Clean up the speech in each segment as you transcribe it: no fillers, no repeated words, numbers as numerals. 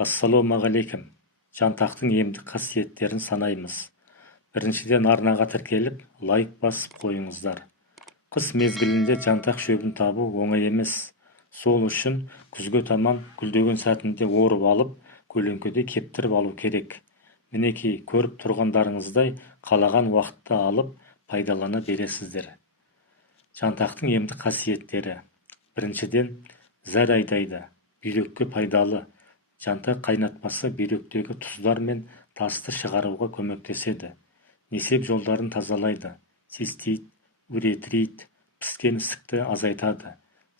Ассалаумағалейкум. Жантақтың емдік қасиеттерін санаймыз. Біріншіден, арнаға тіркеліп, лайк басып қойыңыздар. Қыс мезгілінде жантақ шөбін табу оңай емес. Сол үшін күзге таман гүлдеген сәтінде орып алып, көлеңкеде кептіріп алу керек. Мінекей, көріп тұрғандарыңыздай қалаған уақытта алып пайдалана бересіздер. Жантақтың емдік қасиеттері. Біріншіден, зәр айдайды, бүйрекке пайдалы. Жантақ қайнатпасы бүйректегі тұздар мен тасты шығаруға көмектеседі. Несеп жолдарын тазалайды. Цистит, уретрит, піскен ісікті азайтады.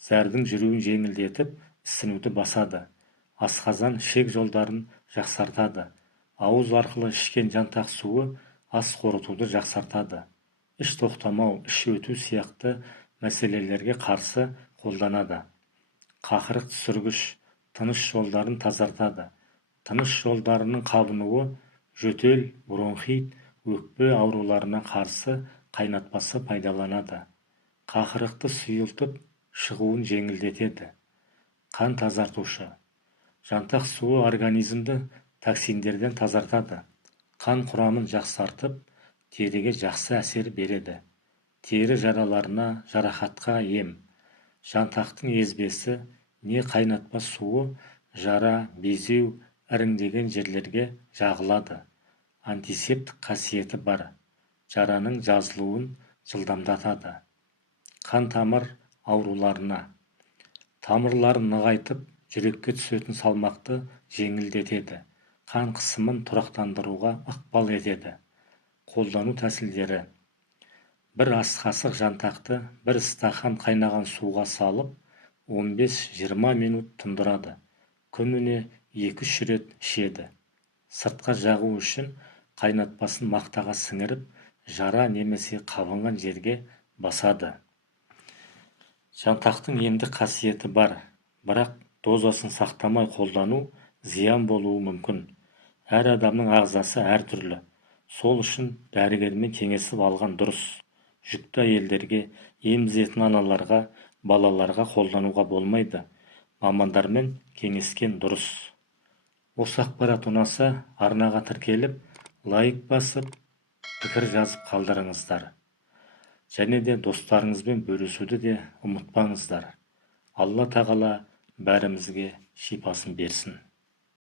Зәрдің жүруін жеңілдетіп, ісінуді басады. Асқазан ішек жолдарын жақсартады. Ауыз арқылы ішкен жантақ суы ас қорытуды жақсартады. Іш тоқтамау, іш өту сияқты мәселелерге қарсы қолданады. Қақырық түсіргіш, тыныс жолдарын тазартады. Тыныс жолдарының қабынуы, жөтел, бронхит, өкпе ауруларына қарсы қайнатпасы пайдаланады. Қақырықты сұйылтып, шығуын жеңілдетеді. Қан тазартушы. Жантақ суы организмді токсиндерден тазартады. Қан құрамын жақсартып, теріге жақсы әсер береді. Тері жараларына, жарақатқа ем. Жантақтың езбесі не қайнатпа суы жара, безеу, іріңдеген жерлерге жағылады. Антисептік қасиеті бар. Жараның жазылуын жылдамдатады. Қан тамыр ауруларына. Тамырларын нығайтып, жүрекке түсетін салмақты жеңілдетеді. Қан қысымын тұрақтандыруға ықпал етеді. Қолдану тәсілдері. Бір ас қасық жантақты бір стақан қайнаған суға салып, 15-20 минут тұндырады. Күніне 2-3 рет ішеді. Сыртқа жағу үшін қайнатпасын мақтаға сіңіріп, жара немесе қабынған жерге басады. Жантақтың емдік қасиеті бар, бірақ дозасын сақтамай қолдану зиян болуы мүмкін. Әр адамның ағзасы әртүрлі. Сол үшін дәрігермен кеңесіп алған дұрыс. Жүкті әйелдерге, емізетін аналарға, балаларға қолдануға болмайды. Мамандармен кеңескен дұрыс. Осы ақпарат ұнаса, арнаға тіркеліп, лайк басып, пікір жазып қалдырыңыздар. Және де достарыңызбен бөлісуді де ұмытпаңыздар. Алла тағала бәрімізге шипасын берсін.